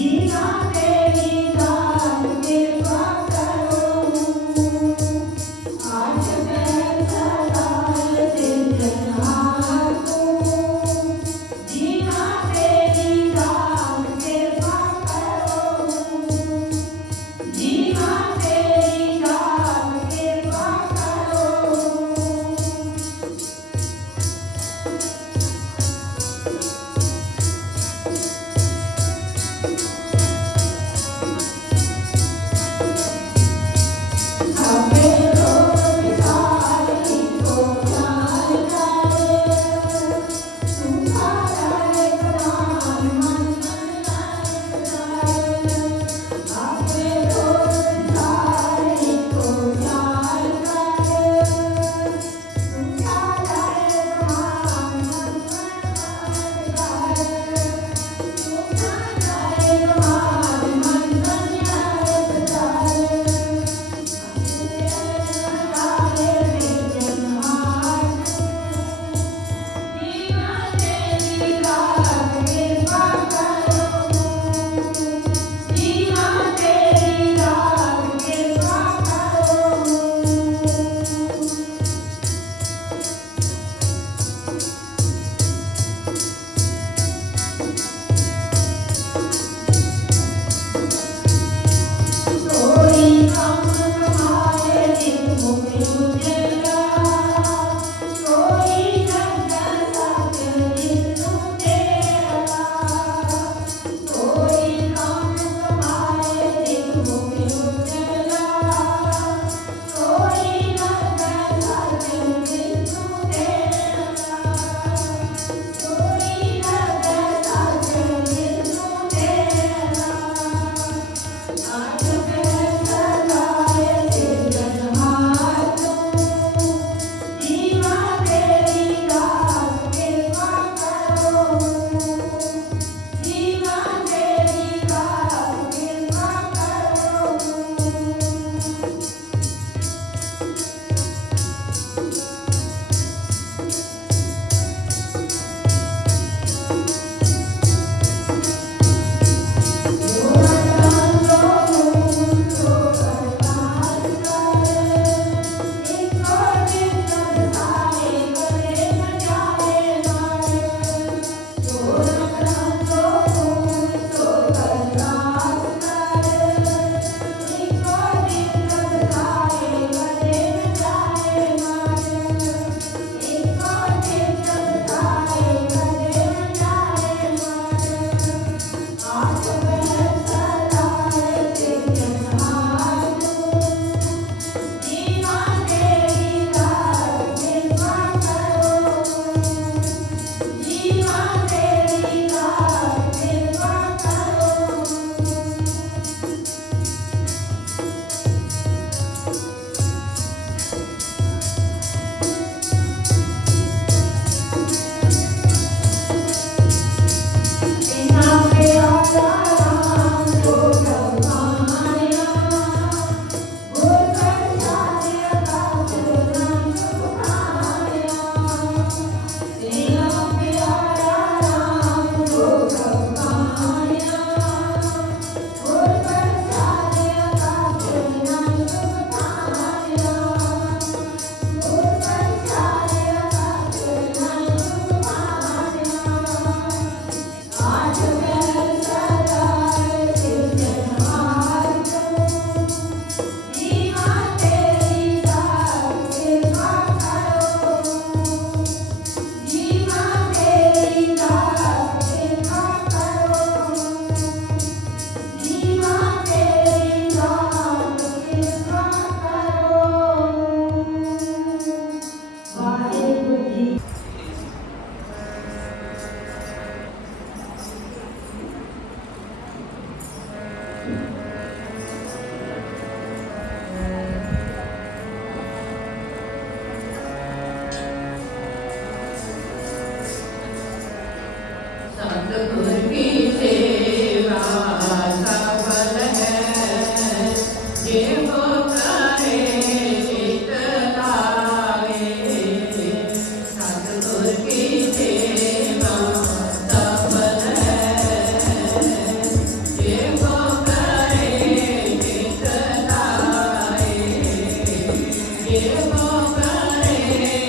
Dear जे हो करे